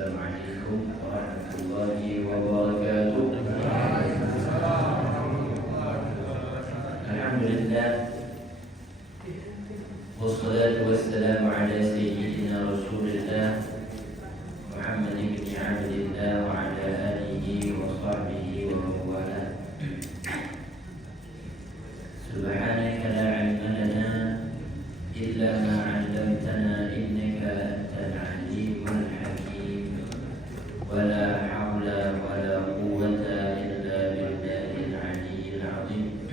Assalamualaikum warahmatullahi wabarakatuh. Alhamdulillah, wassalatu wassalamu ala sayyidina Rasulillah Muhammad ibn Abdillah wa ala alihi wa sahbihi wa mawala. Subhanaka la ilma lana illa ma 'allamtana innaka antal alimul hakim. Wala haula wala quwwata illa billahil aliyyil azim.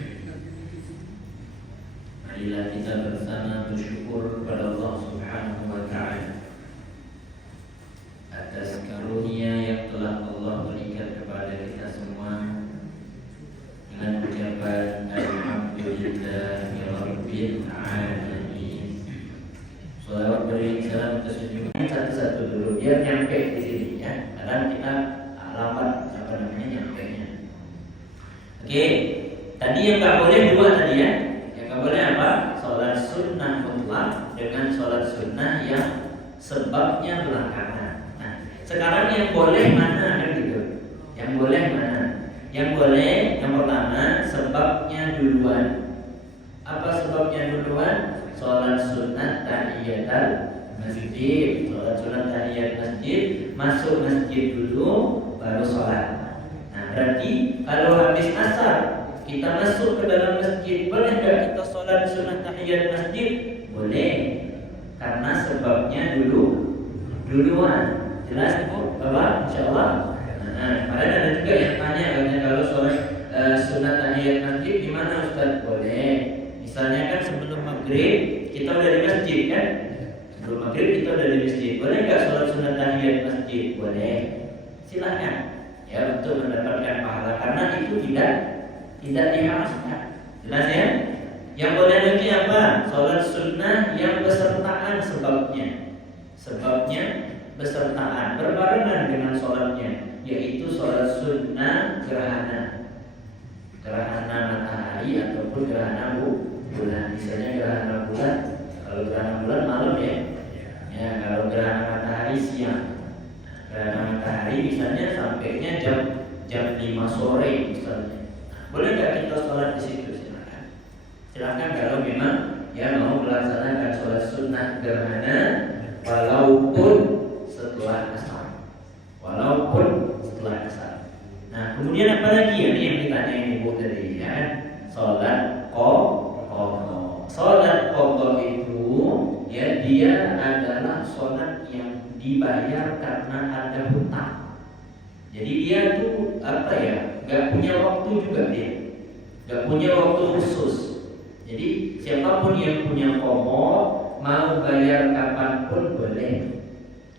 Marilah kita bersama bersyukur kepada Allah Subhanahu wa taala atas karunia yang telah Allah berikan kepada kita semua dengan ucapan alhamdulillahi rabbil alamin. Salawat beri salam tersenyum satu-satu dulu biar nyampe di sini ya. Karena kita lambat nyampenya. Oke, tadi yang nggak boleh dua tadi ya. Yang nggak boleh apa? Sholat sunnah mutlak dengan sholat sunnah yang sebabnya belakangan. Nah, sekarang yang boleh mana kan gitu? Yang boleh mana? Yang boleh yang pertama sebabnya duluan. Apa sebabnya duluan? Sholat sunnah tahiyatul masjid. Sholat sunnah tahiyat masjid, masuk masjid dulu baru sholat. Nah, berarti kalau habis asar kita masuk ke dalam masjid, boleh nggak kita sholat sunnah tahiyat masjid? Boleh, karena sebabnya duluan. Jelas Bu, Bapak? Insyaallah. Nah, kemarin ada juga yang tanya katanya kalau sholat sunnah tahiyat masjid gimana Ustaz? Boleh. Misalnya kan sebelum maghrib kita udah di masjid kan? Sebelum maghrib kita udah di masjid. Boleh nggak sholat sunnah tahiyat masjid? Boleh. Silakan. Ya, untuk mendapatkan pahala karena itu tidak diharuskan. Jelas ya? Yang boleh lagi apa? Sholat sunnah yang besertaan sebabnya. Sebabnya besertaan berbarengan dengan sholatnya, yaitu sholat sunnah gerhana matahari ataupun gerhana bulan. Misalnya gerhana bulan, kalau gerhana bulan malam ya. Ya, kalau gerhana matahari siang. Gerhana matahari misalnya sampainya jam 5 sore misalnya. Boleh nggak kita sholat di situ? Silakan kalau memang ya mau melaksanakan sholat sunnah gerhana walaupun setelah asar. Nah, kemudian apa lagi ya yang ditanya Ibu tadi ya? Sholat qadha. Sholat qadha itu ya dia adalah sholat yang dibayar karena ada hutang. Jadi dia tuh apa ya? Gak punya waktu juga dia. Gak punya waktu khusus. Jadi siapapun yang punya qadha mau bayar kapanpun boleh.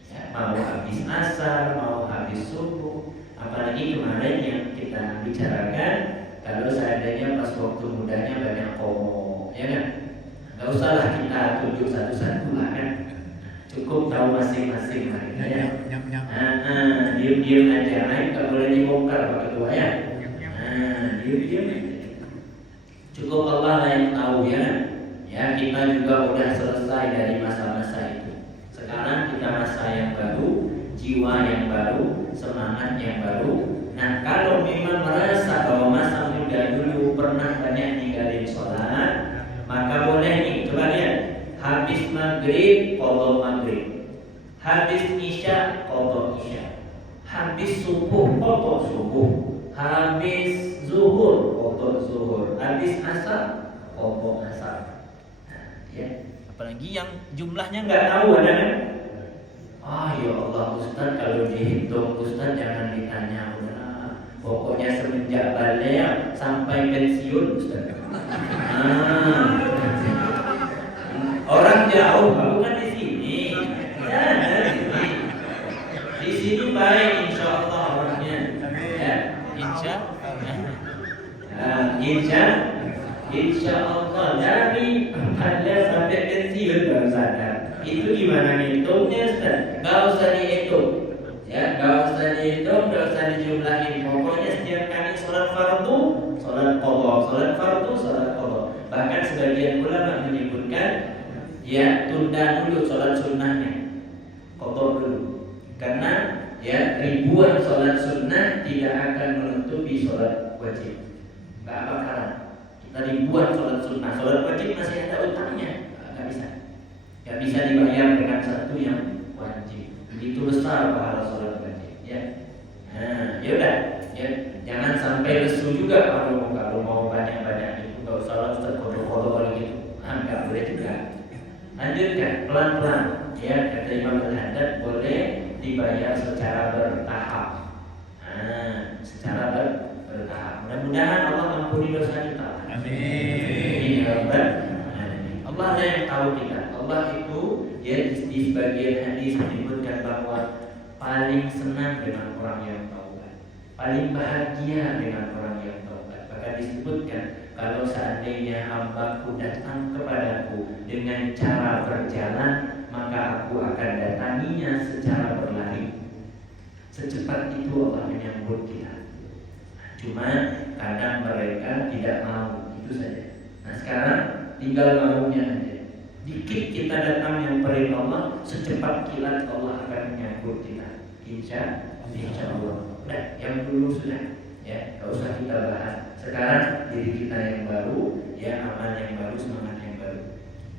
Ya, mau habis asar, mau habis subuh. Apalagi kemarin yang kita bicarakan, kalau seandainya pas waktu mudanya banyak komo, ya kan? Gak usahlah kita tunjuk satu-satu lah kan? Cukup tahu masing-masing lah ya. Diam-diam aja, gak boleh dibongkar Pak Ketua ya. Diam-diam aja. Cukup Allah lah yang tahu ya. Ya, kita juga udah selesai dari masa-masa itu. Sekarang kita masa yang baru, jiwa yang baru, semangat yang baru. Nah, kalau memang merasa bahwa masa muda dulu pernah banyak ninggalin sholat, maka boleh nih, coba lihat. Habis maghrib, qadha maghrib. Habis isya, qadha isya. Habis subuh, qadha subuh. Habis zuhur, qadha zuhur. Habis asar, qadha asar. Nah, ya. Apalagi yang jumlahnya nggak tahu ada kan? Ya Allah Ustaz, kalau dihitung Ustaz jangan ditanya udah. Pokoknya semenjak balik sampai pensiun Ustaz. Orang jauh, bukan di sini. Di sini baik insya Allah orangnya. Ya, insya Allah dari ada sampai pensiun baru sadar. Itu gimana ngitungnya Ustaz? Gak usah dihitung. Ya, gak usah dihitung, gak usah dijumlahin. Pokoknya setiap kali sholat fardu, sholat qadha, sholat fardu, sholat qadha. Bahkan sebagian ulama menyebutkan ya tunda dulu sholat sunnahnya, qadha dulu. Karena tidak akan menutupi sholat wajib. Nggak bakalan. Kita dibuat sholat sunnah, sholat wajib masih ada utangnya, nggak bisa. Nggak bisa dibayar dengan satu yang wajib. Begitu besar pahala sholat wajib. Ya, nah, yaudah, ya, jangan sampai lesu juga kalau mau banyak itu nggak usah lah Ustaz kodok-kodok gitu. Nggak boleh juga. Lanjutkan pelan-pelan. Ya, kata Imam Al-Haddad boleh dibayar secara bertahap. Secara bertahap. Mudah-mudahan Allah ampuni dosa kita. Amin. Ya Rabbal Alamin. Allah lah yang tahu kita. Allah itu ya di sebagian hadis menyebutkan bahwa paling senang dengan orang yang taubat, paling bahagia dengan orang yang taubat. Bahkan disebutkan kalau seandainya hambaku datang kepadaku dengan cara berjalan, maka aku akan datanginya secara berlari. Secepat itu Allah menyambut kita. Cuma kadang mereka tidak mau, itu saja. Nah sekarang tinggal maunya aja. Dikit kita datang yang perintah Allah, secepat kilat Allah akan menyambut kita. Insya Allah. Nah, yang dulu sudah, ya, gak usah kita bahas. Sekarang diri kita yang baru, ya, amal yang baru, semangat yang baru.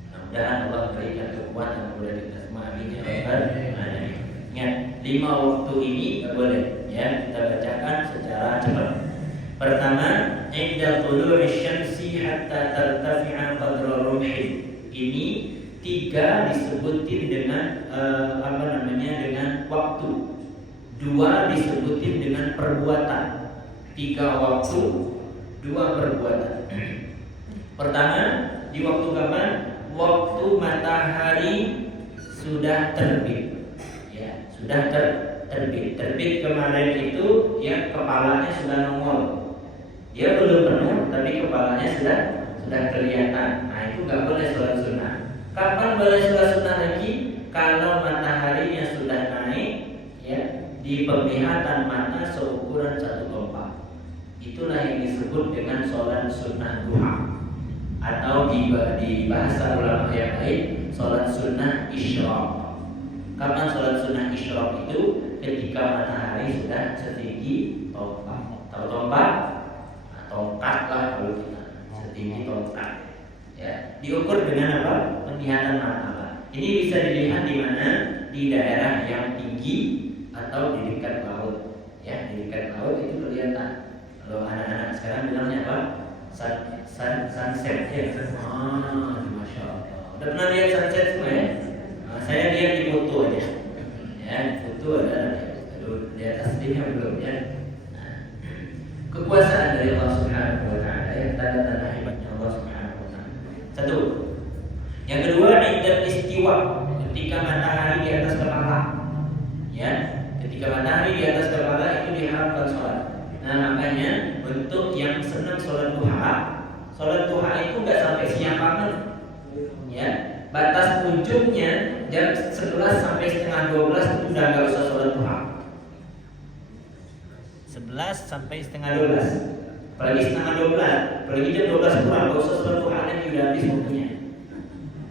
Mudah-mudahan Allah berikan kekuatan kepada kita semua. Amin ya Rabbal Alamin. Ingat, 5 waktu ini gak boleh, ya, kita bacakan secara cepat. Pertama, inda tulu'i syamsi hatta tartafi'a qadra rumhin. Ini 3 disebutin dengan dengan waktu. 2 disebutin dengan perbuatan. 3 waktu, 2 perbuatan. Pertama, di waktu kapan? Waktu matahari sudah terbit. Ya, sudah terbit. Terbit kemarin itu ya kepalanya sudah nongol. Dia belum penuh tapi kepalanya sudah kelihatan. Nah, itu nggak boleh sholat sunnah. Kapan boleh sholat sunnah lagi? Kalau mataharinya sudah naik, ya, di penglihatan mata seukuran 1 tombak. Itulah yang disebut dengan sholat sunnah duha, atau di bahasa ulama yang lain sholat sunnah isyraq. Kapan sholat sunnah isyraq itu? Ketika matahari sudah setinggi tombak. Tahu tombak? Tongkat lah kalau kita, setinggi tongkat. Ya, diukur dengan apa? Penglihatan mata. Ini bisa dilihat di mana? Di daerah yang tinggi atau di dekat laut. Ya, di dekat laut itu kelihatan. Kalau anak-anak sekarang bilangnya apa? Sunset ya. Masya Allah. Udah pernah lihat sunset semua ya? Saya lihat di foto aja. Ya, foto ada. Lihat aslinya belum ya. Kekuasaan dari Allah Subhanahu wa Ta'ala, ya, tanda-tanda hebatnya Allah Subhanahu wa Ta'ala. 1. Yang kedua, indah istiwa, ketika matahari di atas kepala. Ya, ketika matahari di atas kepala itu diharapkan sholat. Nah, makanya untuk yang senang sholat duha itu nggak sampai siang banget. Ya, batas ujungnya jam 11 sampai setengah 12 itu udah nggak usah sholat duha. 11 sampai setengah 12. Apalagi setengah 12, apalagi jam 12 kurang, gak usah sholat duha lagi, udah habis waktunya.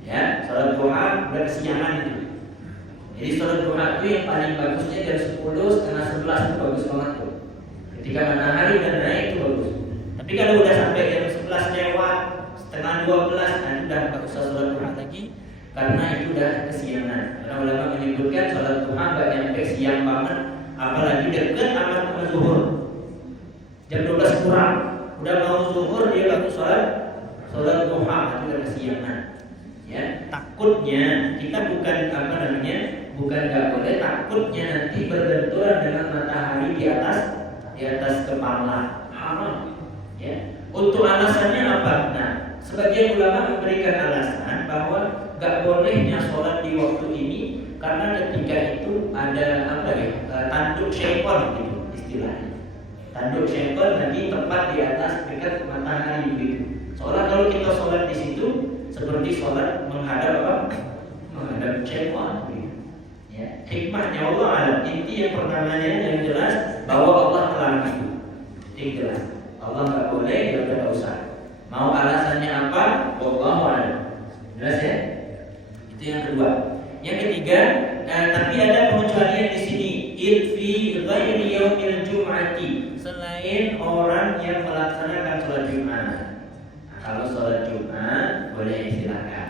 Ya, sholat duha udah kesiangan itu. Jadi sholat duha itu yang paling bagusnya jam 10, setengah 11 itu bagus banget tuh. Ketika matahari udah naik itu bagus. Tapi kalau udah sampai jam 11 lewat, setengah 12, nah itu udah gak usah sholat duha lagi, karena itu udah kesiangan. Karena ulama menyebutkan sholat duha gak nyampe siang banget, apalagi dekat amat sama zuhur. Jam 12 kurang, udah mau zuhur dia baru sholat duha, itu udah kesiangan. Ya, takutnya kita bukan bukan nggak boleh, takutnya nanti berbenturan dengan matahari di atas kepala, haram. Ya, untuk alasannya apa? Nah, sebagian ulama memberikan alasan bahwa nggak bolehnya sholat di waktu ini karena ketika itu ada tanduk syaitan gitu istilahnya. Tanduk syaitan nanti tepat di atas dekat matahari begitu. Soalnya kalau kita sholat di situ seperti sholat menghadap syaitan. Gitu. Ya, hikmahnya Allah alam. Inti yang pertamanya yang jelas bahwa Allah melarang itu. Yang jelas. Allah nggak boleh, ya udah nggak usah. Mau alasannya apa? Wallahu a'lam. Jelas ya? Itu yang kedua. Yang ketiga, tapi ada pengecualian di sini. fi ghairi yaumil jum'ati, selain orang yang melaksanakan sholat Jumat. Nah, kalau sholat Jumat boleh silakan.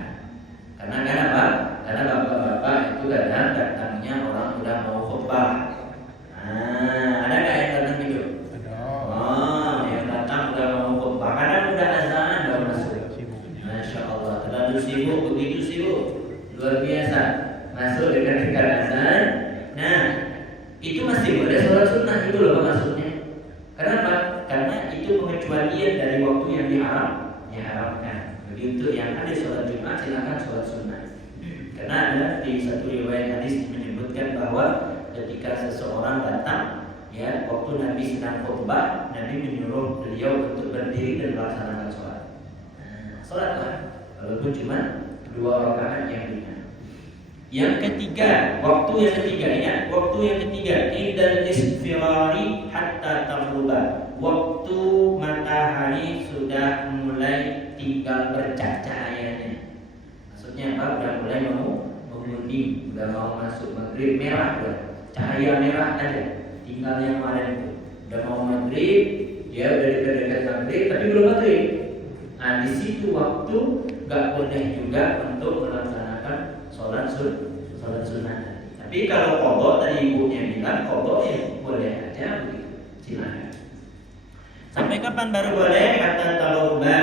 Karena kenapa? Karena bapak-bapak itu kadang datangnya orang udah mau khutbah. Nah, ada nggak yang datang gitu? Oh, yang datang udah mau khutbah. Kadang udah azan udah masuk. Masya Allah, terlalu sibuk, begitu sibuk, luar biasa. Masuk dekat-dekat azan. Nah, itu masih boleh sholat sunnah, itu loh maksudnya. Kenapa? Karena itu pengecualian dari waktu yang diharamkan. Jadi untuk yang ada sholat Jumat silakan sholat sunnah. Karena ada di satu riwayat hadis menyebutkan bahwa ketika seseorang datang, ya waktu Nabi sedang khutbah, Nabi menyuruh beliau untuk berdiri dan melaksanakan sholat. Nah, sholatlah, walaupun cuma 2 rakaat yang ringan. Yang ketiga, waktu yang ketiga, ingat, waktu yang ketiga, indal isfirari hatta taghruba. Waktu matahari sudah mulai tinggal bercahayanya. Maksudnya apa? Udah mulai mau menguning, udah mau masuk maghrib, merah udah. Cahaya merah ada. Tinggal yang kemarin itu. Udah mau maghrib, dia udah dekat-dekat maghrib, tapi belum maghrib. Nah, di situ waktu nggak boleh juga untuk melaksanakan sholat sunnah. Tapi kalau qadha tadi ibunya bilang qadha ya boleh aja begitu. Silakan. Sampai kapan baru boleh? Kata taluba,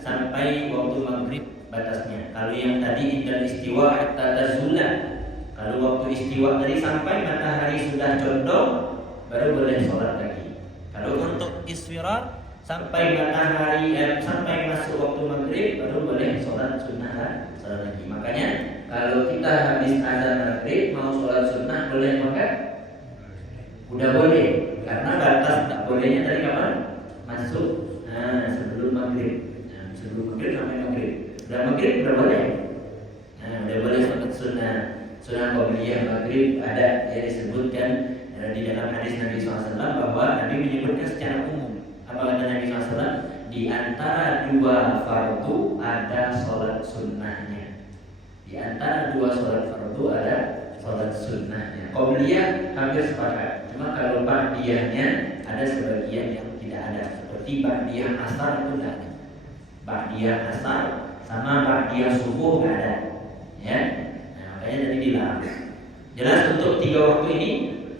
sampai waktu maghrib batasnya. Kalau yang tadi indal istiwa hatta tazula. Kalau waktu istiwa tadi sampai matahari sudah condong baru boleh sholat lagi. Kalau untuk isfirar sampai matahari sampai masuk waktu maghrib baru boleh sholat sunnah lagi. Makanya kalau kita habis azan maghrib mau sholat sunnah boleh makan? Udah boleh, karena batas tak bolehnya tadi kapan? Masuk sebelum maghrib. Nah, sebelum maghrib sampai maghrib. Udah maghrib udah boleh. Nah, udah boleh sholat sunnah qabliyah maghrib. Ada yang disebutkan di dalam hadis Nabi SAW bahwa Nabi menyebutkan secara umum. Apa kata Nabi SAW? Di antara 2 fardu ada sholat sunnahnya. Di antara 2 sholat fardu ada sholat sunnahnya. Qabliyah hampir sepakat. Cuma kalau ba'diyahnya ada sebagian yang tidak ada. Seperti ba'diyah asar itu tidak ada. Ba'diyah asar sama ba'diyah subuh tidak ada. Ya. Nah, makanya tadi dilarang. Jelas untuk 3 waktu ini?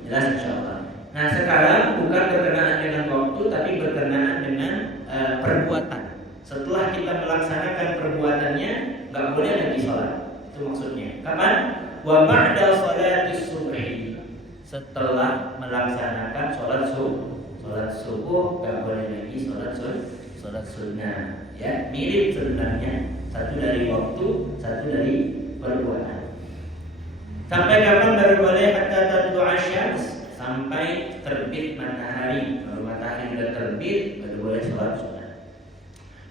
Jelas insyaallah. Nah, sekarang bukan berkenaan dengan waktu tapi berkenaan dengan perbuatan. Setelah kita melaksanakan perbuatannya, nggak boleh lagi sholat. Itu maksudnya. Kapan? Wa ba'da sholatis subhi. Setelah melaksanakan sholat subuh, nggak boleh lagi sholat sunnah. Ya, mirip sebenarnya. Satu dari waktu, satu dari perbuatan. Sampai kapan baru boleh? Hatta tatlu asyams, sampai terbit matahari. Kalau matahari sudah terbit baru boleh sholat sunnah.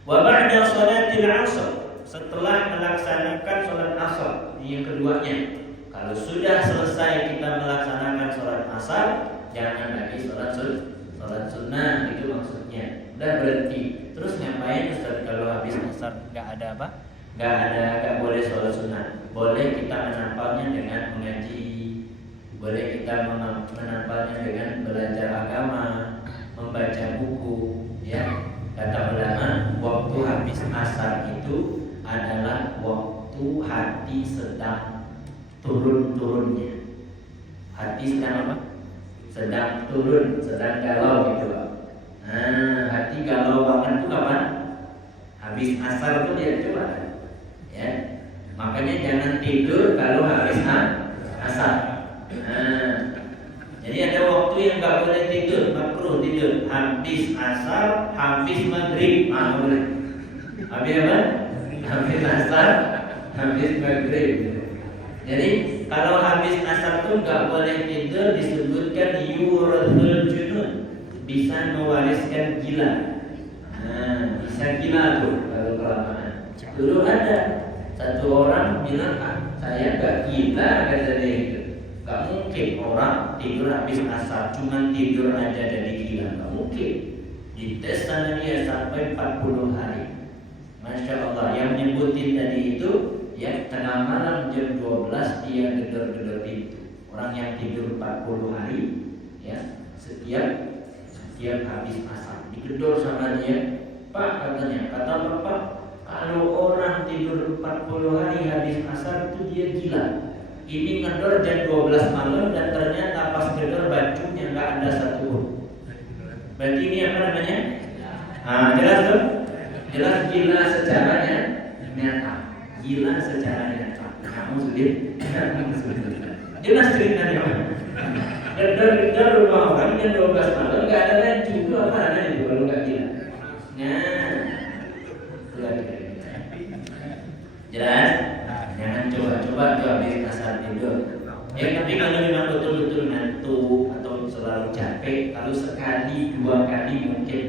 Wa ba'da sholatil 'ashr, setelah melaksanakan sholat asar. Ini yang keduanya. Kalau sudah selesai kita melaksanakan sholat asar, jangan lagi sholat sunnah. Itu maksudnya. Udah berhenti. Terus ngapain Ustaz kalau habis asar nggak ada apa? Nggak boleh sholat sunnah. Boleh kita menampalnya dengan mengaji. Boleh kita menampalnya dengan belajar agama, membaca buku. Ya, kata ulama, waktu habis asar itu adalah waktu hati sedang turun-turunnya. Hati sedang apa? Sedang turun, sedang galau gitu. Nah, hati galau banget itu kapan? Habis asar itu dia coba. Ya, makanya jangan tidur kalau habis asar. Nah, jadi ada waktu yang nggak boleh tidur, makruh tidur. Habis asar, habis maghrib, boleh. Habis apa? Habis asar, habis maghrib. Jadi kalau habis asar tuh nggak boleh tidur, disebutkan yurathul junun, bisa mewariskan gila. Nah, bisa gila tuh kalau kelamaan. Dulu ada satu orang bilang, saya nggak gila, kata dia itu. Nggak mungkin orang tidur habis asar, cuma tidur aja jadi gila, nggak mungkin. Dites sama dia sampai 40 hari. Masya Allah, yang nyebutin tadi itu, ya tengah malam jam 12 dia gedor-gedor pintu. Orang yang tidur 40 hari, ya, setiap habis asar digedor sama dia. Pak, katanya, kata bapak, kalau orang tidur 40 hari habis asar itu dia gila. Ini ngedor jam 12 malam dan ternyata pas gedor bajunya nggak ada satu. Berarti ini apa namanya? Jelas dong? Jelas gila secara nyata. Gila secara nyata. Kamu sudah jelas ceritanya. Gedor rumah orang jam 12 malam nggak ada baju, itu apa namanya itu kalau nggak gila? Nah, jelas? Jangan coba-coba tuh habis asar tidur. Ya, tapi kalau memang betul-betul ngantuk atau selalu capek, kalau sekali 2 kali mungkin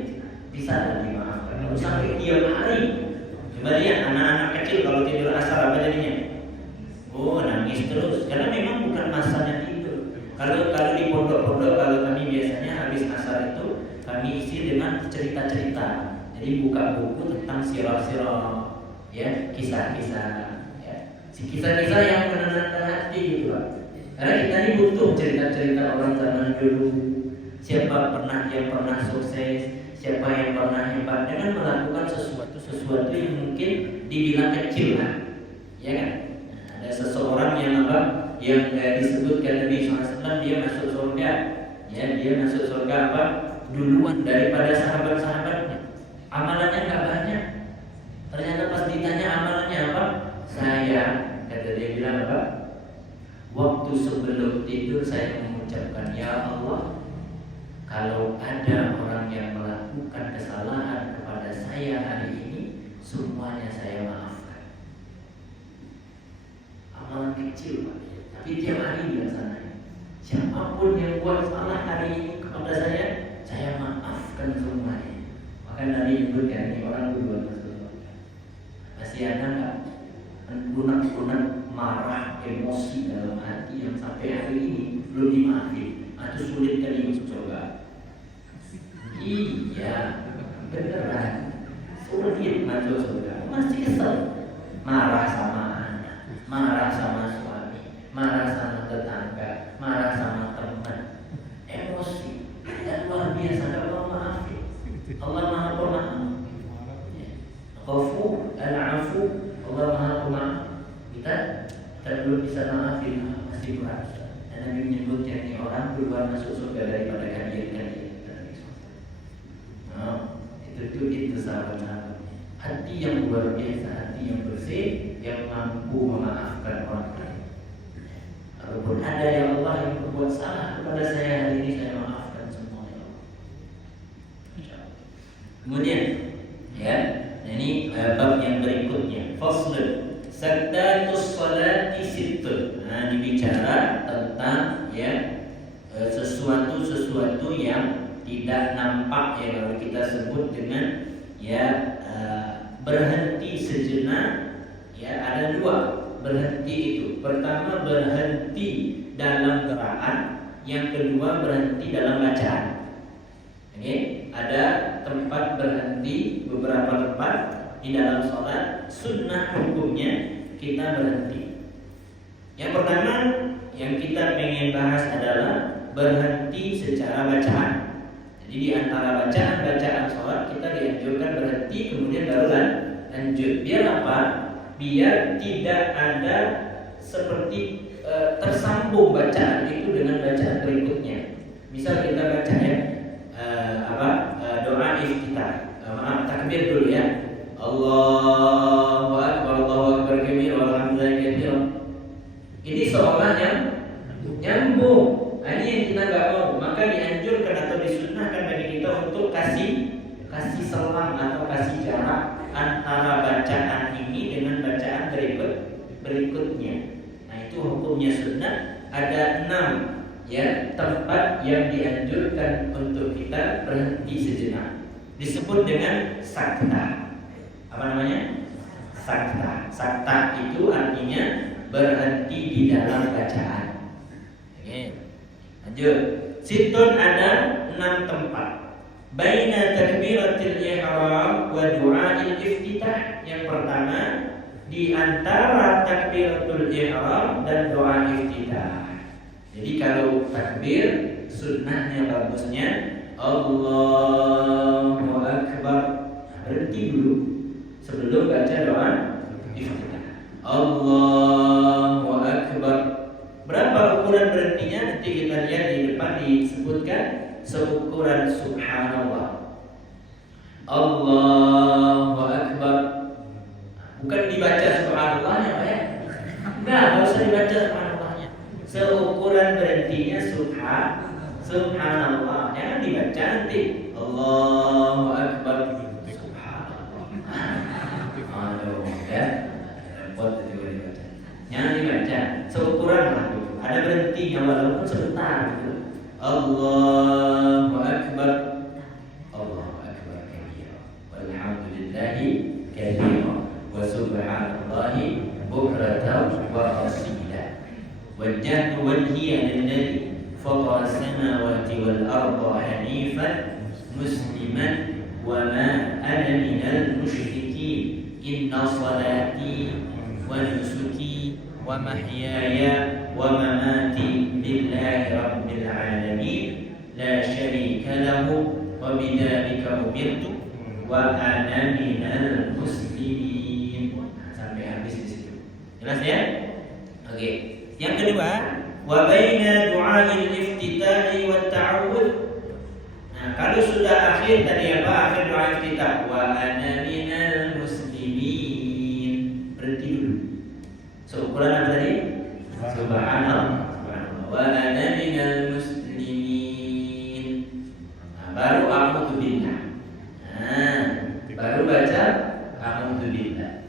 bisa lah dimaafkan. Kalau sampai tiap hari, coba lihat anak-anak kecil kalau tidur asar apa jadinya? Oh, nangis terus. Karena memang bukan masanya tidur. Kalau di pondok-pondok, kalau kami biasanya habis asar itu kami isi dengan cerita-cerita. Jadi buka buku tentang sirah-sirah, ya, kisah-kisah, ya, kisah-kisah yang menenangkan hati gitu, Pak. Karena kita ini butuh cerita-cerita orang zaman dulu. Siapa yang pernah sukses, siapa yang pernah hebat dengan melakukan sesuatu yang mungkin dibilang kecil lah, ya kan? Ada seseorang yang disebutkan Nabi SAW dia masuk surga, ya, dia masuk surga apa? Duluan daripada sahabat-sahabatnya. Amalannya nggak banyak. Ternyata pas ditanya amalannya apa? Saya, kata dia bilang apa? Waktu sebelum tidur saya mengucapkan, ya Allah, kalau ada orang yang melakukan kesalahan kepada saya hari ini, semuanya saya maafkan. Amalan kecil, Pak, tapi tiap hari biasanya. Siapapun yang buat salah hari ini kepada saya maafkan semuanya. Maka Nabi menyebutkan ini orang berbuat dosa. Masih ada nggak lunak-lunak marah, emosi dalam hati yang sampai hari ini belum dimaafin? Itu sulit kali masuk surga. Iya, beneran sulit masuk surga. Masih kesel, marah sama anak, marah sama suami, marah sama tetangga, marah sama teman, emosi. Dan luar biasa kalau maafin. Allah Maha Pemaaf. Ghafur, Al-Afu, Allah Maha Pemaaf. Kita belum bisa maafin, masih berat. Dan Nabi menyebutnya ini orang keluar masuk surga daripada kalian. Itu sahabat-sahabat. Hati yang luar biasa, hati yang bersih, yang mampu memaafkan orang lain. Kalaupun ada yang Allah yang berbuat salah kepada saya hari ini, saya maafkan semua, ya Allah. Kemudian, ya, ini bab yang berikutnya. Faslun saktatus salati sittun. Nah, dibicara tentang, ya, sesuatu yang tidak nampak, ya, kalau kita sebut dengan, ya, berhenti sejenak, ya, ada 2 berhenti itu. Pertama berhenti dalam gerakan, yang kedua berhenti dalam bacaan. Oke, ada tempat berhenti, beberapa tempat di dalam sholat. Sunnah hukumnya kita berhenti. Yang pertama yang kita pengen bahas adalah berhenti secara bacaan. Jadi di antara bacaan sholat kita dianjurkan berhenti, kemudian baru lanjut. Biar apa? Biar tidak ada seperti tersambung bacaan itu dengan bacaan berikutnya. Misal kita baca, ya, doa iftitah, takbir dulu, ya, Allahu Akbar kabir walhamdulillahi katsira. Ini seolah yang nyambung. Ini yang kita nggak mau, maka dianjurkan atau disunnahkan bagi kita untuk kasih selang atau kasih jarak antara bacaan ini dengan bacaan berikutnya. Nah, itu hukumnya sunnah. Ada 6, ya, tempat yang dianjurkan untuk kita berhenti sejenak. Disebut dengan sakta. Apa namanya? Sakta. Sakta itu artinya berhenti di dalam bacaan. Oke. Lanjut. Sittun ada 6 tempat. Baina takbiratil ihram wa du'ail iftitah. Yang pertama di antara takbiratul ihram dan doa iftitah. Jadi kalau takbir sunnahnya bagusnya Allahu Akbar. Berhenti dulu sebelum baca doa iftitah. Allahu Akbar. Berapa ukuran berhentinya? Nanti kita lihat di depan disebutkan seukuran subhanallah. Allahu Akbar. Bukan dibaca subhanallahnya, Pak ya? Enggak usah dibaca subhanallahnya. Seukuran berhentinya subhanallah. Jangan dibaca nanti Allahu Akbar. Subhanallah. Aduh, ya. Repot itu dibaca. Jangan dibaca. Seukuran lah. Ada berhentinya walaupun sebentar gitu. Allahu Akbar. Allahu Akbar kabira. Walhamdulillahi kabira. Wa subhanallahi bukratan wa asila. Wajjahtu wajhiya lilladzi fatara as-samawati wal arda hanifan musliman wa ma ana minal musyrikin. Inna salati wa nusuki wa mahyaya wa mamati lillahi rabbil alamin la syarika lahu wa bidzalika umirtu wa ana minal muslimin. Sampai habis di situ. Jelas ya? Oke. Yang kedua, wa baina du'a'il iftitahi wat ta'awudz. Nah, kalau sudah akhir tadi apa? Akhir doa iftitah wa ana minal muslimin. Berhenti dulu. Seukuran apa tadi? Subhanallah. Wa ana minal muslimin. Nah, baru a'udzu billah. Nah, baru baca a'udzu billah.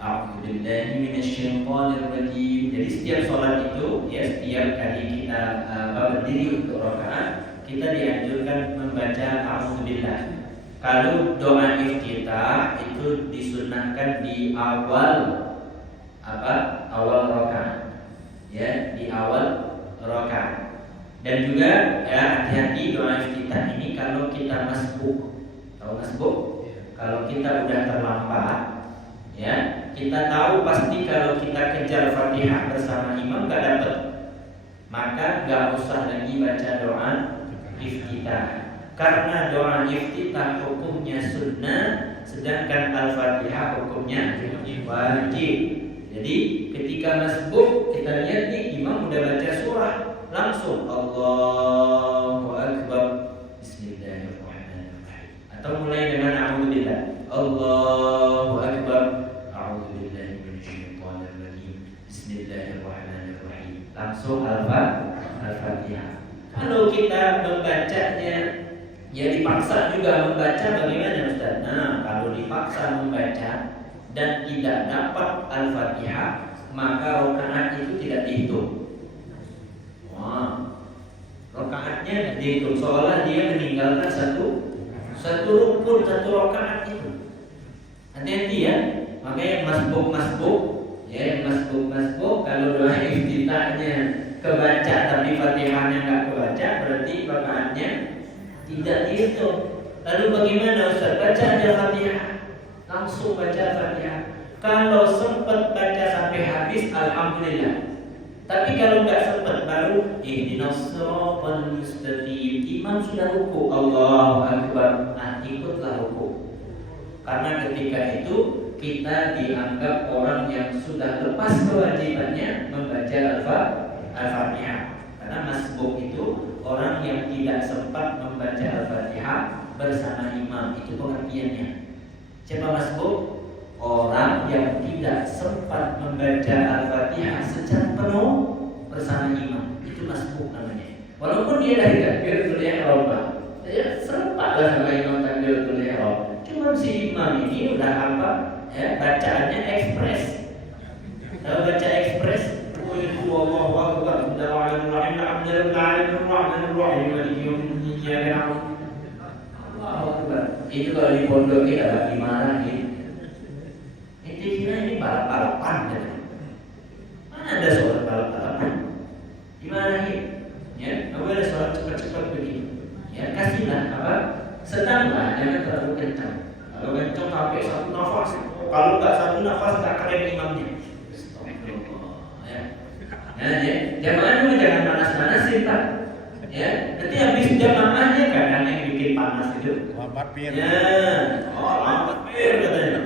A'udzu billahi minasyaitonir rajim. Jadi setiap sholat itu ya, setiap kali kita berdiri untuk rakaat, kita dianjurkan membaca a'udzu billah. Kalau doa iftitah itu disunahkan di awal apa? Awal rakaat. Ya, di awal rakaat. Dan juga ya, hati-hati doa iftitah ini kalau kita masbuk. Tahu masbuk? Kalau kita udah terlambat, ya, kita tahu pasti kalau kita kejar Fatihah bersama imam gak dapat, maka gak usah lagi baca doa iftitah. Karena doa iftitah hukumnya sunnah, sedangkan Al-Fatihah hukumnya wajib. Jadi ketika masbuk kita lihat nih imam udah baca surah, langsung Allahu Akbar, Bismillahirrahmanirrahim. Atau mulai dengan a'udzubillah, Allahu Akbar, a'udzubillahi minasyaitonir rajim, Bismillahirrahmanirrahim. Langsung Al-Fatihah. Kalau kita membacanya ya dipaksa juga membaca, bagaimana Ustaz? Nah, kalau dipaksa membaca dan tidak dapat Al-Fatihah, maka rakaat itu tidak dihitung. Wah, rakaatnya tidak dihitung, seolah dia meninggalkan satu rukun, satu rakaat itu. Hati-hati ya, makanya masbuk, ya masbuk. Kalau doa iftitahnya kebaca tapi Fatihahnya nggak kebaca, berarti rakaatnya tidak dihitung. Lalu bagaimana Ustaz? Baca aja Fatihah. Langsung baca Fatihah. Kalau sempat baca sampai habis, alhamdulillah. Tapi kalau nggak sempat, baru ihdinas siratal mustaqim. Imam sudah ruku, Allahu Akbar. Nah, ikutlah ruku. Karena ketika itu kita dianggap orang yang sudah lepas kewajibannya membaca Al-Fatihah. Karena masbuk itu orang yang tidak sempat membaca Al-Fatihah bersama imam. Itu pengertiannya. Siapa masbuk? Orang yang tidak sempat membaca Al-Fatihah secara penuh bersama imam. Itu masbuk namanya. Walaupun dia dari takbiratul ihram, ya seretaklah sama imam takbiratul ihram. Cuma si imam ini udah apa? Ya, bacaannya ekspres. Kalau baca ekspres, Allahu Akbar, Bismillahirrahmanirrahim, Alhamdulillahirrahmanirrahim, Maliki yaumiddin. Allahu Akbar. Itu kalau di pondok kita dimarahin. Itu kira ini balap-balapan kan? Mana ada sholat balap-balapan? Dimarahin. Ya, nggak boleh sholat cepat-cepat begini. Ya, kasihlah apa? Sedanglah, jangan terlalu kencang. Kalau kencang sampai satu nafas, kalau nggak satu nafas nggak keren imamnya. Ya. Nah, ya, jamaah dulu jangan panas-panas. sebentar. Ya, nanti habis jamaahnya kadang yang bikin panas itu. Lambat pir. Ya, lambat pir katanya.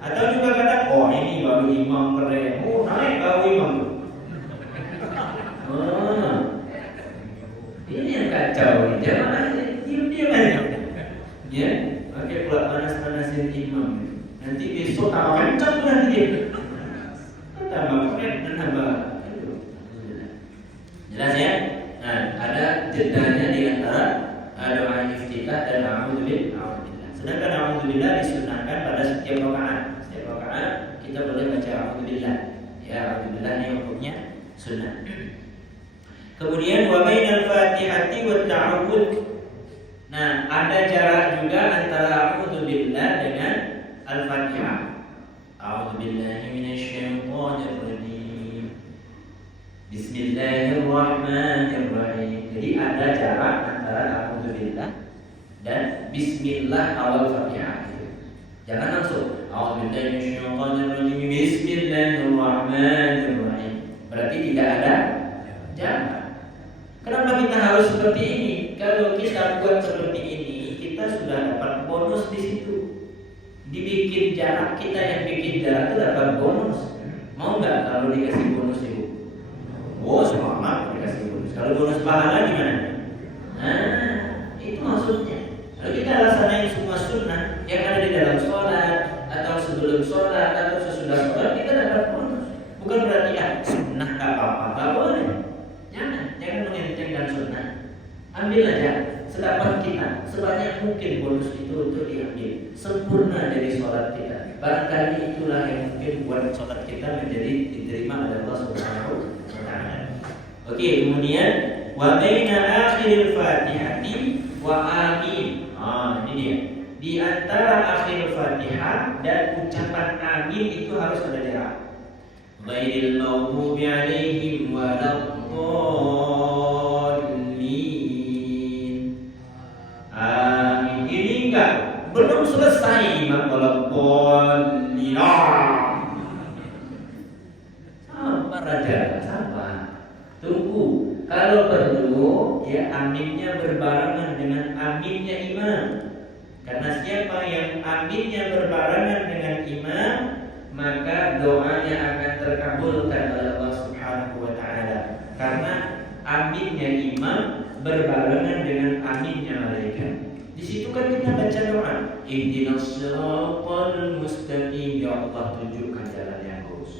Atau juga kadang, ini baru imam keren. Naik baru imam. Ini yang kacau, jamaahnya diam-diam aja. Ya, pakai pula panas-panasin imam. Nanti besok tambah kencang nanti dia. Tambah keren dan tambah. Jelas ya? Nah, ada jedanya di antara doa iftitah dan a'udzubillah. Sedangkan a'udzubillah disunahkan pada setiap rakaat. Setiap rakaat kita boleh baca a'udzubillah. Ya, a'udzubillah ini hukumnya sunnah. Kemudian wa bainal Fatihati wat ta'awudz. Nah, ada jarak juga antara a'udzubillah dengan Al-Fatihah. A'udzubillahi minasyaitonir rajim. Bismillahirrahmanirrahim. Jadi ada jarak antara a'udzubillah dan bismillah awal Fatihah. Jangan langsung a'udzubillahi minasyaitonir rajim. Bismillahirrahmanirrahim. Berarti tidak ada jarak. Kenapa kita harus seperti ini? Kalau kita buat seperti ini, kita sudah dapat bonus di situ. Dibikin jarak, kita yang bikin jarak itu dapat bonus. Mau nggak kalau dikasih bonus itu? Semangat dikasih bonus. Kalau bonus pahala gimana? Nah, itu maksudnya. Kalau kita laksanain semua sunnah yang ada di dalam sholat atau sebelum sholat atau sesudah sholat, kita dapat bonus. Bukan berarti sunnah nggak apa-apa, nggak boleh. Jangan mengentengkan sunnah. Ambil aja sedapat kita, sebanyak mungkin bonus itu untuk diambil. Sempurna dari sholat kita. Barangkali itulah yang mungkin buat sholat kita menjadi diterima oleh Allah Subhanahu wa Ta'ala. Oke, kemudian wa baina akhiril Fatihati wa amin. Ini dia. Di antara akhir Fatihah dan ucapan amin itu harus ada jarak. Ghairil maghdubi 'alaihim waladdallin. Amin. Ini enggak belum selesai imam waladdallin. Sabar aja, sabar. Tunggu. Kalau perlu ya aminnya berbarengan dengan aminnya imam. Karena siapa yang aminnya berbarengan dengan imam, maka doanya akan terkabulkan oleh Allah Subhanahu wa Ta'ala. Karena aminnya imam berbarengan dengan aminnya malaikat. Di situ kan kita baca doa, ihdinas siratal mustaqim, ya Allah tunjukkan jalan yang lurus.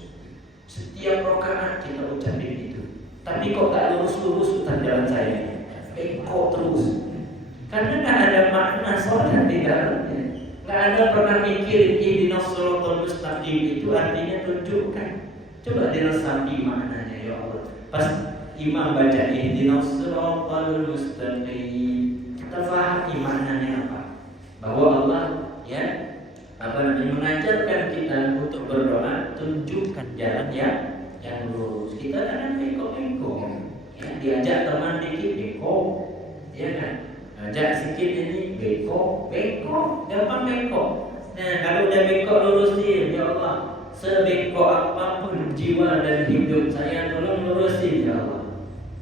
Setiap rakaat kita ucapin itu. Tapi kok gak lurus-lurus tentang jalan saya? Kok terus? Karena gak ada makna sholat di dalamnya. Gak ada pernah mikir ihdinas siratal mustaqim itu artinya tunjukkan. Coba diresapi maknanya ya Allah. Pas imam baca ihdinas siratal mustaqim, kita pahami maknanya apa? Bahwa Allah ya mengajarkan kita untuk berdoa, tunjukkan jalan yang lurus. Kita kadang bengkok-bengkok. Ya, diajak teman dikit bengkok, ya kan? Ajak sikit ini bengkok, gampang bengkok. Nah, kalau udah bengkok lurus dia, ya Allah, sebengkok apapun jiwa dan hidup saya tolong lurusin ya Allah.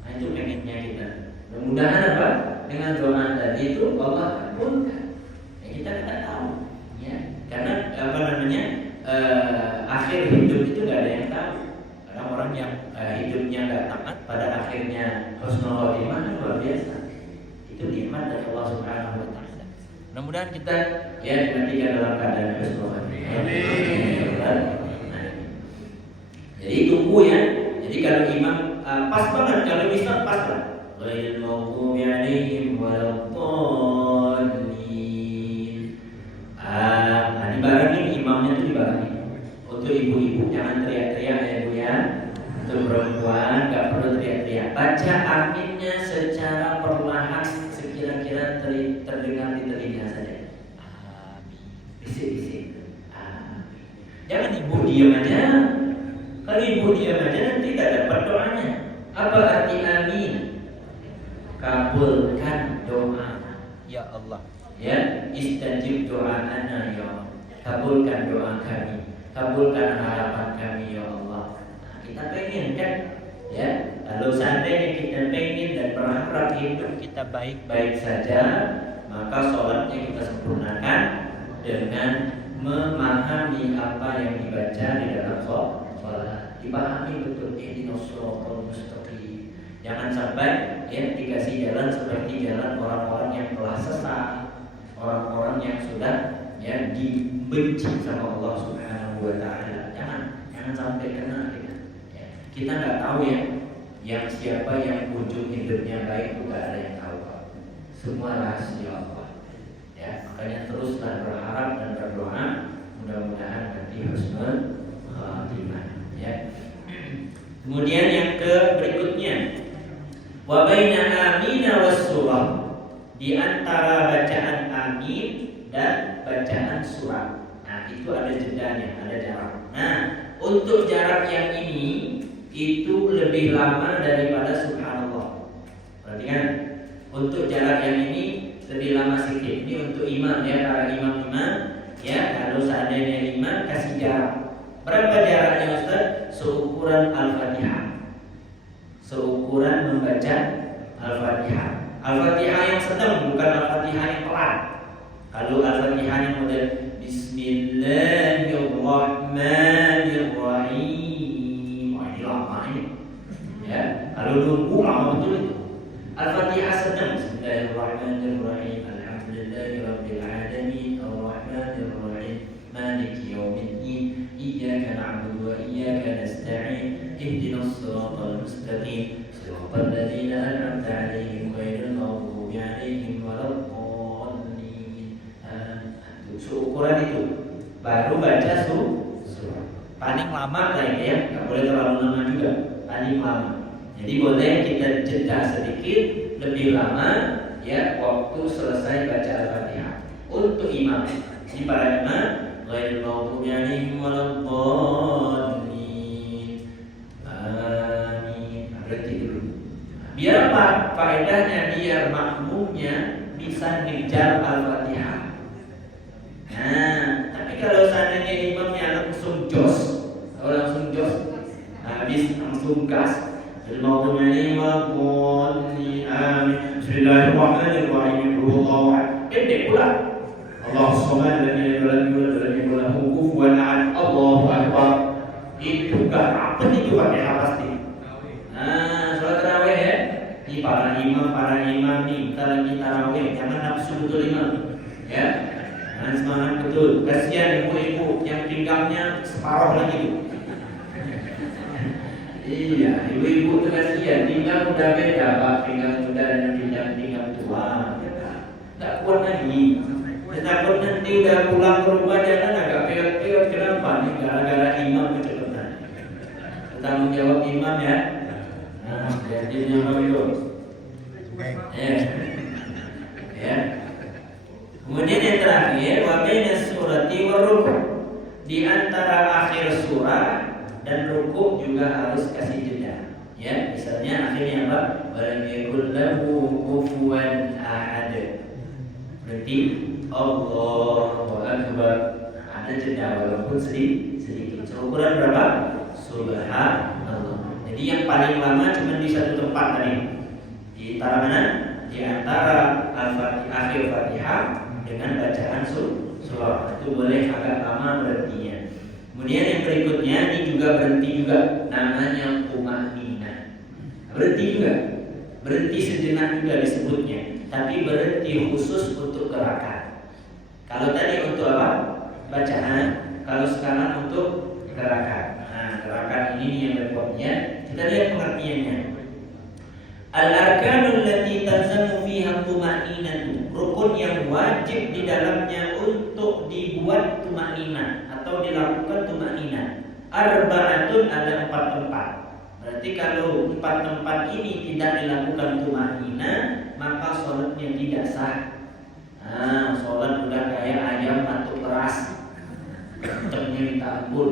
Nah, itu pengennya kita. Mudah-mudahan apa? Dengan doa tadi itu Allah kabulkan. Ya, kita tidak tahu, ya. Karena akhir hidup itu tidak ada yang tahu. Orang yang hidupnya nggak taat pada akhirnya husnul khotimah luar biasa. Itu nikmat dari Allah Subhanahu wa Ta'ala. Mudah-mudahan kita ya dimatikan dalam keadaan husnul khotimah. Jadi tunggu ya. Jadi kalau imam pas banget, kalau bisa pas lah. Ghairil maghdubi 'alaihim waladdallin. Dibarengin imamnya itu dibarengin. Untuk ibu-ibu jangan teriak-teriak ya Bu ya. Untuk perempuan gak perlu teriak-teriak. Baca aminnya secara perlahan, sekira-kira terdengar di telinga saja. Amin. Bisik-bisik. Amin. Jangan ibu diam aja. Kalau ibu diam aja nanti tidak dapat doanya. Apa arti amin? Kabulkan doa ya Allah. Ya, istajib doa'ana ya Allah. Kabulkan doa kami. Kabulkan harapan kami ya Allah. Nah, kita pengen kan ya Kalau seandainya kita pengen dan berharap hidup kita baik-baik saja, maka sholatnya kita sempurnakan dengan memahami apa yang dibaca di dalam sholat. Dipahami betul ini shiratal mustaqim. Jangan sampai ya dikasih jalan seperti jalan orang-orang yang telah sesat, orang-orang yang sudah ya dibenci sama Allah Subhanahu wa taala. Jangan sampai kena ya. Kita nggak tahu ya yang siapa yang ujung hidupnya baik itu gak ada yang tahu. Semua rahasia Allah. Ya, makanya teruslah berharap dan berdoa, mudah-mudahan nanti husnul khatimah. Ya. Kemudian yang berikutnya, wa baina amina was surah, di antara bacaan amin dan bacaan surah. Nah, itu ada jedanya, ada jarak. Nah, untuk jarak yang ini itu lebih lama daripada subhanallah. Perhatikan, untuk jarak yang ini lebih lama sedikit. Ini untuk imam ya, para imam-imam ya. Kalau seandainya imam kasih jarak. Berapa jaraknya Ustaz? Seukuran Al-Fatihah. Seukuran membaca Al-Fatihah. Al-Fatihah yang sedang, bukan Al-Fatihah yang pelan. Kalau Al-Fatihah yang model Bismillahirrahmanirrahim, ya, kalau nunggu lama betul itu. Al-Fatihah sedang. Bismillahirrahmanirrahim. Alhamdulillahirabbil alamin. Arrahmanirrahim. Maliki yaumiddin. Iyyaka na'budu wa iyyaka nasta'in. Ihdinas siratal mustaqim. Siratal ladzina an'amta 'alaihim ghairil maghdubi 'alaihim waladdallin. Seukuran itu baru baca surah. Paling lama lah ya, nggak boleh terlalu lama juga. Paling lama. Jadi boleh kita jeda sedikit lebih lama ya waktu selesai baca Al-Fatihah. Untuk imam, ini para imam ghairil maghdubi 'alaihim waladdallin. Amin. Berarti dulu. Biar apa? Faedahnya biar makmumnya bisa ngejar Al-Fatihah. Nah, tapi kalau seandainya imamnya langsung jos, habis langsung gas. Bismillahirrahmanirrahim. Pendek pula. Allahu samad lam yalid walam yulad walam yakul lahu kufuwan ahad. Allahu akbar. Itu gak apa itu Fatihah pasti. Nah, sholat tarawih ya. Ini para imam nih, kita lagi tarawih, jangan nafsu betul imam. Ya. Jangan semangat betul. Kasihan ibu-ibu yang pinggangnya separuh lagi tuh. Iya, ibu-ibu itu kasihan, pinggang udah beda, Pak, pinggang muda dan pinggang tua. Tak kuat lagi. Takut nanti udah pulang ke rumah jalan agak peot-peot. Kenapa? Nih gara-gara imam kecepatan. Tanggung jawab imam ya. Nah, jadi nyampe itu. Ya. Kemudian yang terakhir, wa baina surati wa ruku'. Di antara akhir surah dan rukuk juga harus kasih jeda. Ya, misalnya akhirnya apa? Walam yakul lahu kufuwan ahad. Berarti Allahu akbar. Ada jeda walaupun sedikit. Seukuran berapa? Subhanallah. Jadi yang paling lama cuma di satu tempat tadi. Di antara mana? Di antara Al-Fatihah, akhir Fatihah dengan bacaan surah. Itu boleh agak lama berhentinya. Kemudian yang berikutnya ini juga berhenti juga, namanya tumanina. Berhenti sejenak juga disebutnya, tapi berhenti khusus untuk gerakan. Kalau tadi untuk apa? Bacaan. Kalau sekarang untuk gerakan. Nah, gerakan ini yang repotnya. Kita lihat pengertiannya. Al-arkanul lati talzamu fiha tumaninatu. Rukun yang wajib di dalamnya untuk dibuat tumanina atau dilakukan tumanina. Arba'atun, ada 4 tempat. Berarti kalau 4 tempat ini tidak dilakukan tumanina, maka sholatnya tidak sah. Nah, sholat udah kayak ayam atau beras, kencengnya minta ampun.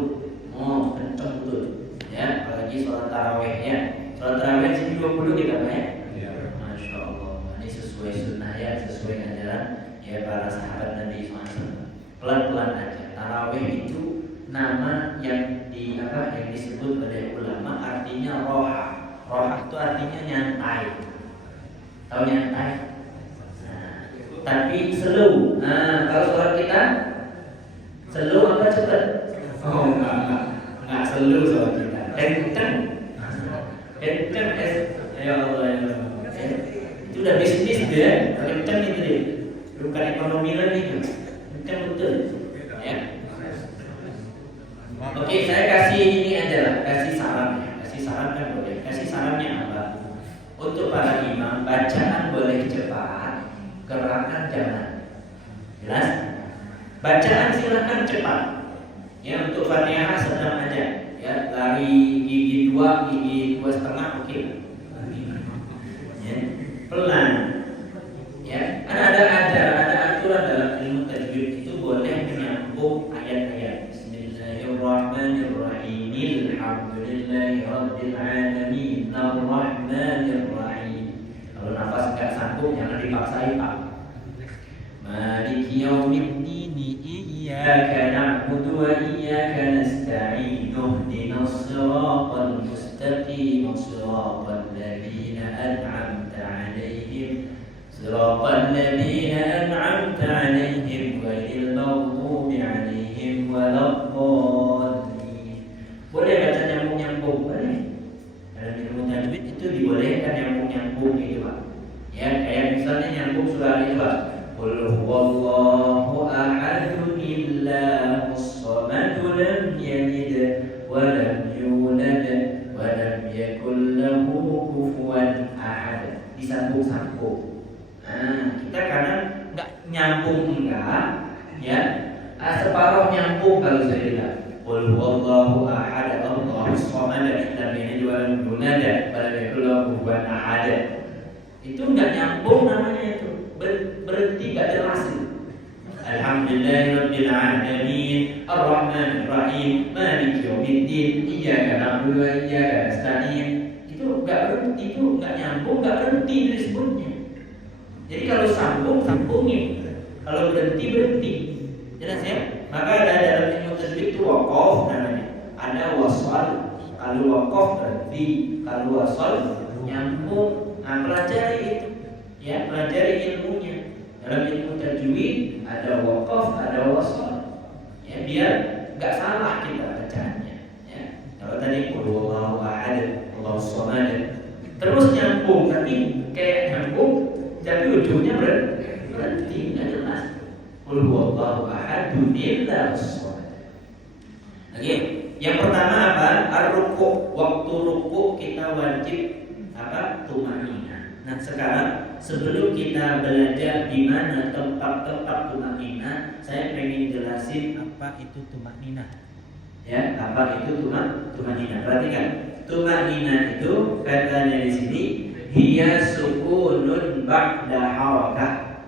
Oh, kenceng betul. Ya, apalagi sholat tarawih ya. Sholat tarawih sini 20 kita Pak ya. Masya Allah. Ini sesuai sunnah ya, sesuai ajaran ya para sahabat Nabi SAW. Pelan-pelan aja. Tarawih itu nama yang disebut oleh ulama artinya roha. Roha itu artinya nyantai. Tahu nyantai? Nah, tapi slow. Nah, kalau sholat kita slow apa cepat? Oh enggak slow sholat kita. Kenceng. Ya Allah ya Allah. Itu udah bisnis dia, kenceng itu dia. Bukan ekonomi lagi itu. Kenceng betul. Ya. Oke, saya kasih ini aja lah, kasih saran ya. Kasih saran kan boleh. Kasih sarannya apa? Untuk para imam, bacaan boleh cepat, gerakan jangan. Jelas? Bacaan silakan cepat. Ya, untuk Fatihah sedang aja. Ya, lari gigi 2, gigi 2,5 oke. Ya, pelan. Ya, ada aturan dalam ilmu tajwid itu boleh menyambung ayat-ayat. Bismillahirrahmanirrahim. Alhamdulillahirabbil alamin. Arrahmanirrahim. Kalau nafas enggak sanggup jangan dipaksain, Pak. Maliki yaumiddin. Iyyaka na'budu wa iyyaka nasta'in. Ihdinas siratal mustaqim. Siratal ladzina an'amta 'alaihim. Siratal ladzina an'amta 'alaihim ghairil maghdubi 'alaihim waladdallin. Boleh baca nyambung-nyambung, boleh. Dalam ilmu tajwid itu dibolehkan nyambung-nyambung gitu, Pak. Ya, kayak misalnya nyambung surah Al-Ikhlas. Qul huwallahu ahadun illahus samad lam yalid wa lam yulad wa lam yakul lahu kufuwan ahad. Disambung-sambung. Nah, kita kadang enggak nyambung enggak, ya. Separuh nyambung kalau saya bilang. Qul huwallahu ahad, Allahus samad, lam yalid wa lam yulad wa lam yakul lahu kufuwan ahad. Itu enggak nyambung namanya itu. Berhenti enggak jelas. Alhamdulillahirabbil alamin, arrahmanirrahim, maliki yaumiddin, iyyaka na'budu wa iyyaka nasta'in. Itu enggak berhenti, itu enggak nyambung, enggak berhenti disebutnya. Jadi kalau sambung, sambungin. Kalau berhenti, berhenti. Jelas ya? Maka ada dalam ilmu tajwid itu waqaf namanya. Ada wasal. Kalau waqaf berhenti, kalau wasal nyambung. Nah, pelajari itu. Ya, pelajari ilmunya. Dalam ilmu tajwid ada waqaf, ada wasal. Ya, biar enggak salah kita bacaannya. Ya. Kalau tadi qul huwallahu ahad, Allahus samad, terus nyambung tapi kayak nyambung tapi ujungnya berhenti, enggak jelas. Qul huwallahu ahad, Allahus samad. Oke, yang pertama apa? Ar-ruku'. Waktu ruku' kita wajib apa? Tumanina. Nah, sekarang sebelum kita belajar di mana tempat-tempat tumanina, saya pengen jelasin apa itu tumanina. Ya, apa itu tumanina? Perhatikan. Tumanina itu katanya di sini hiya sukunun ba'da harakah.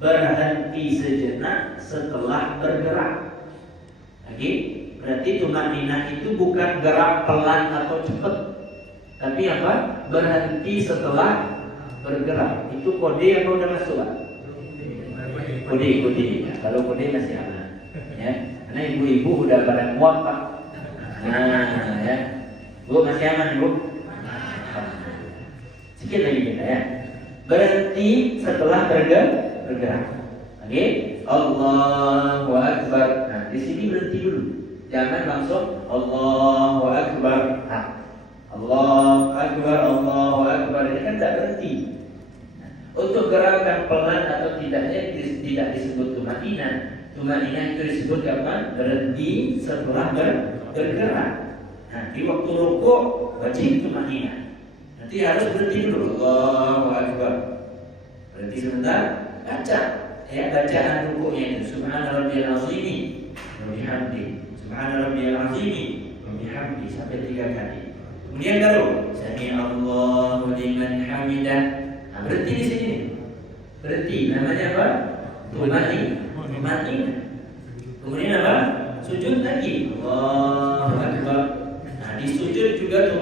Berhenti sejenak setelah bergerak. Lagi, berarti tumanina itu bukan gerak pelan atau cepat, tapi apa? Berhenti setelah bergerak. Itu kode apa udah masuk, Pak? Kode. Ya, kalau kode masih aman. Ya, karena ibu-ibu udah pada muak, Pak. Nah, ya. Bu masih aman, Bu? Sedikit lagi kita ya. Berhenti setelah bergerak. Oke? Allahu Akbar. Nah, di sini berhenti dulu. Jangan langsung Allahu Akbar. Nah, Allahu Akbar, ini kan tidak berhenti. Nah, untuk gerakan pelan atau tidaknya tidak disebut tumanina. Tumanina itu disebut apa? Berhenti setelah bergerak. Nah, di waktu rukuk wajib tumanina. Nanti harus berhenti dulu. Allahu Akbar. Berhenti sebentar, baca. Ya, bacaan rukuknya itu Subhana rabbiyal azim wa bihamdi. Subhana rabbiyal azim wa bihamdi sampai 3 kali. Kemudian baru Sami Allahu liman hamidah. Nah, berhenti di sini. Berhenti. Namanya apa? Tumanina. Kemudian apa? Sujud lagi. Allahu Akbar. Nah, di sujud juga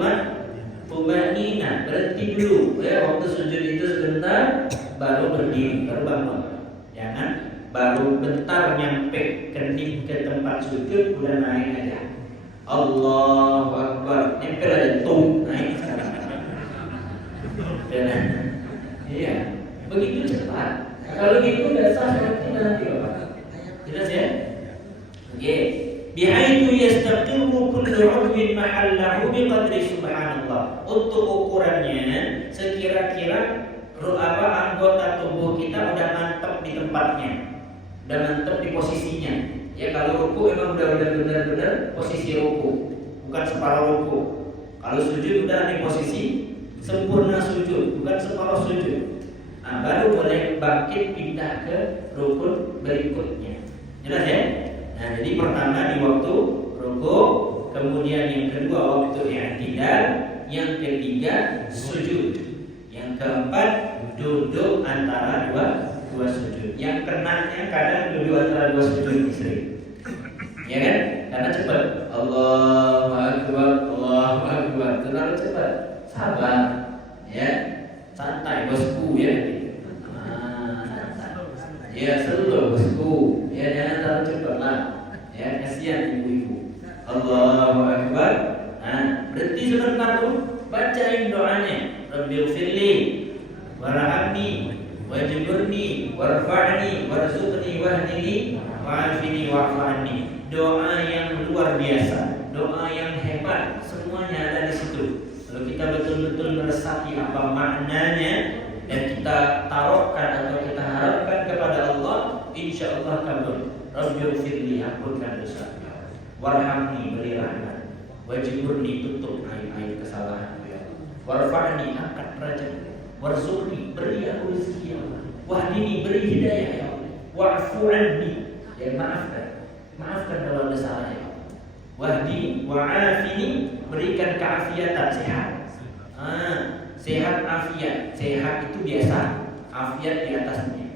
tumanina. Berhenti dulu. Ya, waktu sujud itu sebentar, baru berdiri, baru bangun. Jangan baru bentar nyampe kening ke tempat sujud udah naik aja. Allahu Akbar, nempel aja tuh naik sekarang. ukurannya sekira-kira anggota tubuh kita udah mantap di tempatnya, udah mantap di posisinya. Ya kalau ruku emang udah benar-benar posisi ruku, bukan separuh ruku. Kalau sujud udah di posisi sempurna sujud, bukan separuh sujud. Nah, baru boleh bangkit pindah ke rukun berikutnya. Jelas ya? Nah, jadi pertama di waktu ruku, kemudian yang kedua waktu i'tidal, yang ketiga sujud, yang keempat duduk antara dua sujud. Yang kenanya kadang duduk antara dua sujud istri, ya kan? Karena cepat. Allahu Akbar, terlalu cepat. Sabar, ya, santai bosku ya. Ya slow bosku, ya jangan terlalu cepat lah. Ya kasihan ibu-ibu. Allahu Akbar. Nah, berhenti sebentar tuh, bacain doanya. Rabbighfirli warhamni wajburni warfa'ni warzuqni wahdini wa'afini wa'fu anni. Doa yang luar biasa, doa yang hebat, semuanya ada di situ. Kalau kita betul-betul meresapi apa maknanya dan kita taruhkan atau kita harapkan kepada Allah, insya Allah kabul. Rabbighfirli, ampunkan dosa. Warhamni, beri rahmat. Wajburni, tutup aib-aib kesalahan. Warfa'ni, angkat derajat. Warzuqni, beri aku rezeki ya Allah. Wahdini, beri hidayah ya Allah. Wa'fu anni, ya maafkan kalau ada salah ya Allah. Wahdi wa'afini, berikan keafiatan, sehat. Sehat afiat, sehat itu biasa, afiat di atasnya.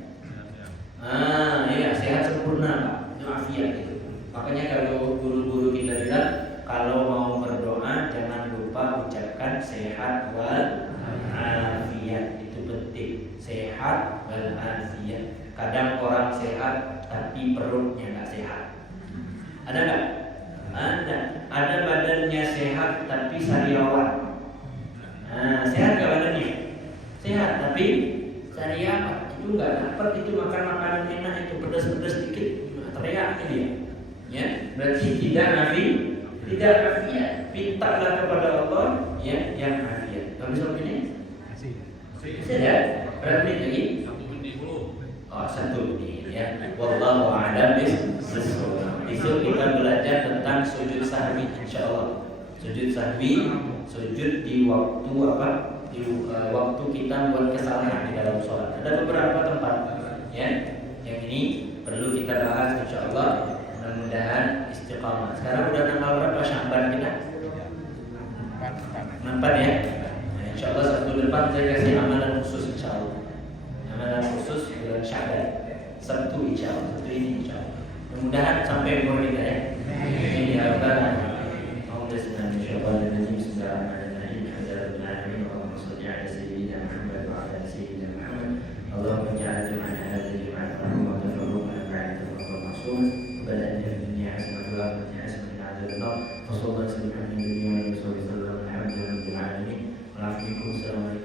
Ya sehat sempurna Pak, itu afiat itu. Makanya kalau guru-guru kita bilang kalau mau berdoa jangan lupa ucapkan sehat wal afiat, itu penting. Sehat wal afiat. Kadang orang sehat tapi perutnya nggak sehat. Ada nggak? Ada badannya sehat tapi sariawan. Sehat gak badannya? Sehat tapi sariawan. Itu nggak dapat itu makan makanan enak, itu pedas-pedas dikit teriak dia. Ya, berarti tidak afiat. Mintalah kepada Allah ya yang afiat. Kalau misalnya ini sehat, berapa menit lagi? 1 menit ya. Wallahu a'lam bishawab. Besok kita belajar tentang sujud sahwi insyaallah. Sujud sahwi, sujud di waktu apa? Di waktu kita buat kesalahan di dalam sholat. Ada beberapa tempat ya yang ini perlu kita bahas insyaallah. Mudah-mudahan istiqamah. Sekarang udah tanggal berapa Sya'ban kita? 4 ya. Nah, insyaallah Sabtu depan saya kasih amalan khusus insyaallah. Amalan khusus bulan Sya'ban. Sabtu insyaallah. Sabtu ini insyaallah. Mudah-mudahan sampai umur kita ya. Ini diharapkan. Allahumma ja'al jama'ana hadha jama'an marhumah wa tafarruqana ba'da tafarruq ma'sum. Bada'na fi dunya hasanatan wa akhirati hasanatan wa 'adzaban nar. Wa sallallahu alaihi wa sallam ala nabiyyina Muhammad wa ala alihi wa sahbihi. Assalamualaikum warahmatullahi wabarakatuh.